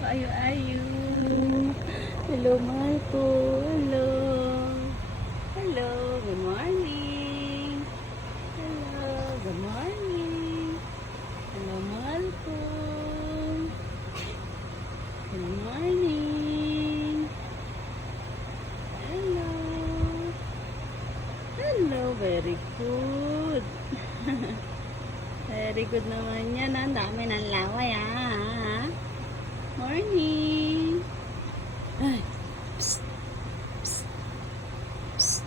Ayu. Hello, Marco. Hello. Hello. Good morning. Hello. Good morning. Hello, Marco. Good morning. Hello. Hello. Very good. Very good naman yan. Ang dami ng laway, ha? Morning. Ay. Psst. Psst. Psst.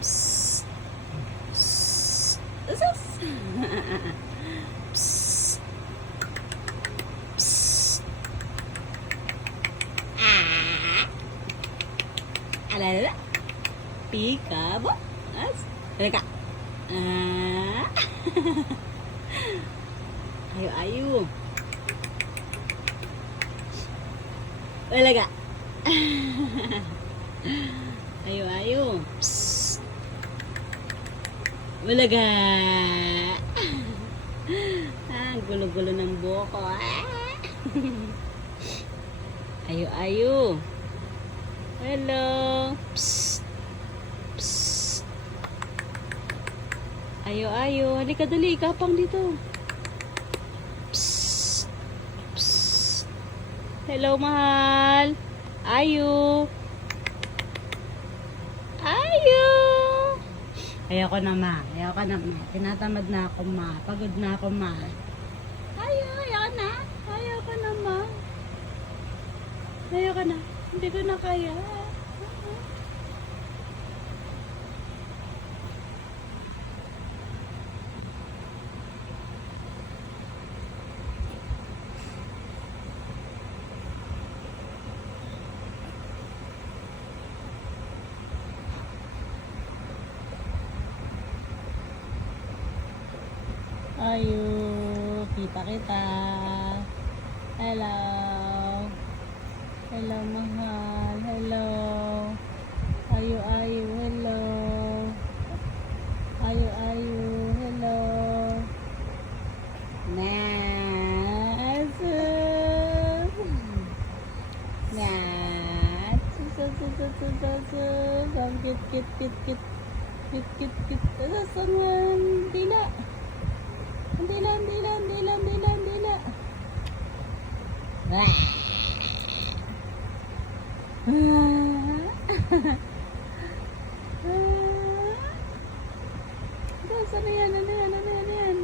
Psst. Psst. Psst. Psst. Psst. Alala. Pikabo. Teka. Ayu. Talaga. Ayu. Psst. Walaga. Gulo-gulo ng buhok ko. Ayu. Hello. Psst. Psst. Ayu. Halika dali, ikapang dito. Psst. Psst. Hello, mahal. Ayu. Ayoko na, ma. Tinatamad na ako, ma. Pagod na ako, ma. Ayoko na. Ayoko na, ma. Ayoko na. Hindi ko na kaya. Ayu, kita. Hello. Hello, mahal. Hello. Ayu, hello. Ayu, hello. Kit. Sasangan. Hindi na. Ano yan?